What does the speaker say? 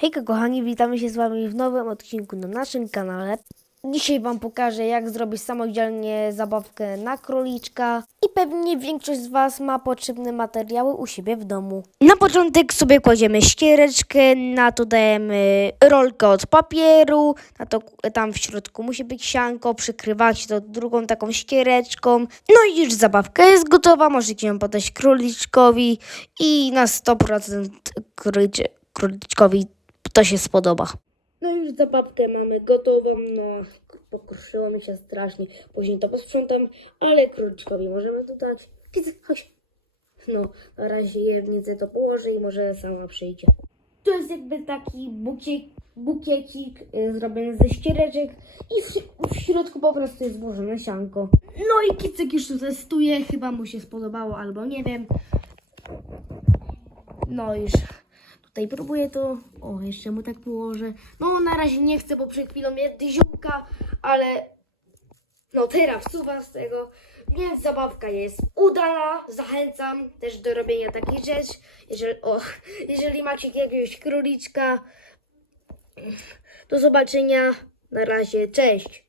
Hejka kochani, witamy się z wami w nowym odcinku na naszym kanale. Dzisiaj wam pokażę jak zrobić samodzielnie zabawkę na króliczka i pewnie większość z was ma potrzebne materiały u siebie w domu. Na początek sobie kładziemy ściereczkę, na to dajemy rolkę od papieru, na to tam w środku musi być sianko, przykrywacie to drugą taką ściereczką. No i już zabawka jest gotowa, możecie ją podać króliczkowi i na 100% króliczy, króliczkowi to się spodoba. No już zabawkę mamy gotową, no pokruszyło mi się strasznie, później to posprzątam, ale króliczkowi możemy tu dać. Widzę, chodź. No, na razie jewnicę to położę i może sama przyjdzie. To jest jakby taki bukiecik y, zrobiony ze ściereczek i w, w środku po prostu jest włożone sianko. No i Kicek już to testuje, chyba mu się spodobało albo nie wiem. No już tutaj próbuję to. O, jeszcze mu tak położę. No na razie nie chcę, bo przed chwilą jest ziółka, ale no teraz wsuwam z tego. Więc zabawka jest udana. Zachęcam też do robienia takich rzeczy. Jeżeli, o, jeżeli macie jakiegoś króliczka, do zobaczenia. Na razie, cześć.